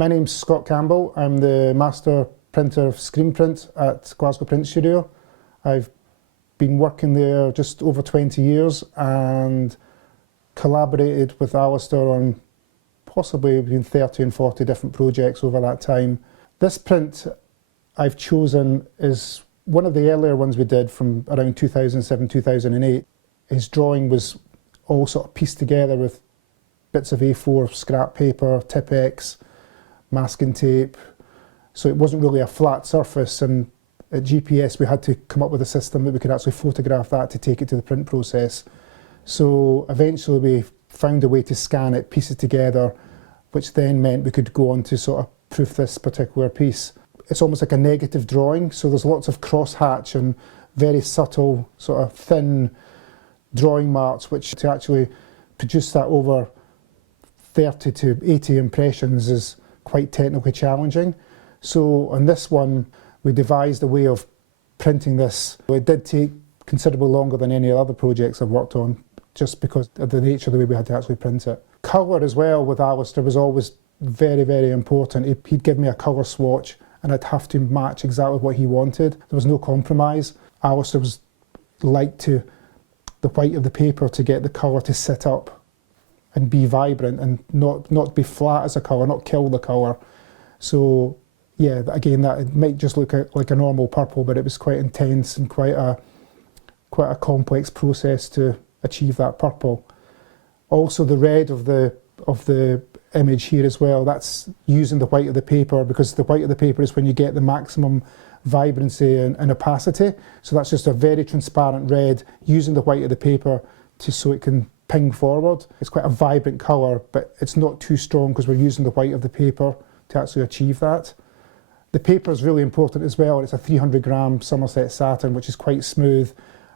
My name's Scott Campbell. I'm the master printer of screenprint at Glasgow Print Studio. I've been working there just over 20 years and collaborated with Alasdair on possibly between 30 and 40 different projects over that time. This print I've chosen is one of the earlier ones we did from around 2007-2008. His drawing was all sort of pieced together with bits of A4 scrap paper, tippex, masking tape, so it wasn't really a flat surface, and at GPS we had to come up with a system that we could actually photograph that to take it to the print process. So eventually we found a way to scan it, piece it together, which then meant we could go on to sort of proof this particular piece. It's almost like a negative drawing, so there's lots of crosshatch and very subtle sort of thin drawing marks, which to actually produce that over 30 to 80 impressions is quite technically challenging. So on this one we devised a way of printing this. It did take considerably longer than any other projects I've worked on, just because of the nature of the way we had to actually print it. Colour as well with Alasdair was always very, very important. He'd give me a colour swatch and I'd have to match exactly what he wanted. There was no compromise. Alasdair was liked to the white of the paper to get the colour to sit up and be vibrant and not be flat as a colour, not kill the colour. So yeah, again, that it might just look like a normal purple, but it was quite intense and quite a complex process to achieve that purple. Also the red of the image here as well, that's using the white of the paper, because the white of the paper is when you get the maximum vibrancy and opacity. So that's just a very transparent red, using the white of the paper so it can ping forward. It's quite a vibrant colour, but it's not too strong because we're using the white of the paper to actually achieve that. The paper is really important as well. It's a 300 gram Somerset satin, which is quite smooth,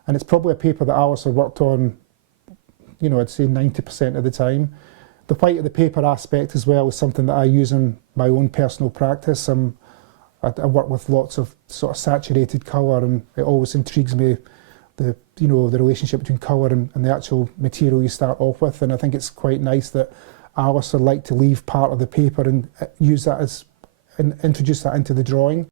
and it's probably a paper that Alasdair worked on, you know, I'd say 90% of the time. The white of the paper aspect as well is something that I use in my own personal practice. I work with lots of sort of saturated colour, and it always intrigues me the relationship between colour and the actual material you start off with, and I think it's quite nice that Alasdair liked to leave part of the paper and use that and introduce that into the drawing.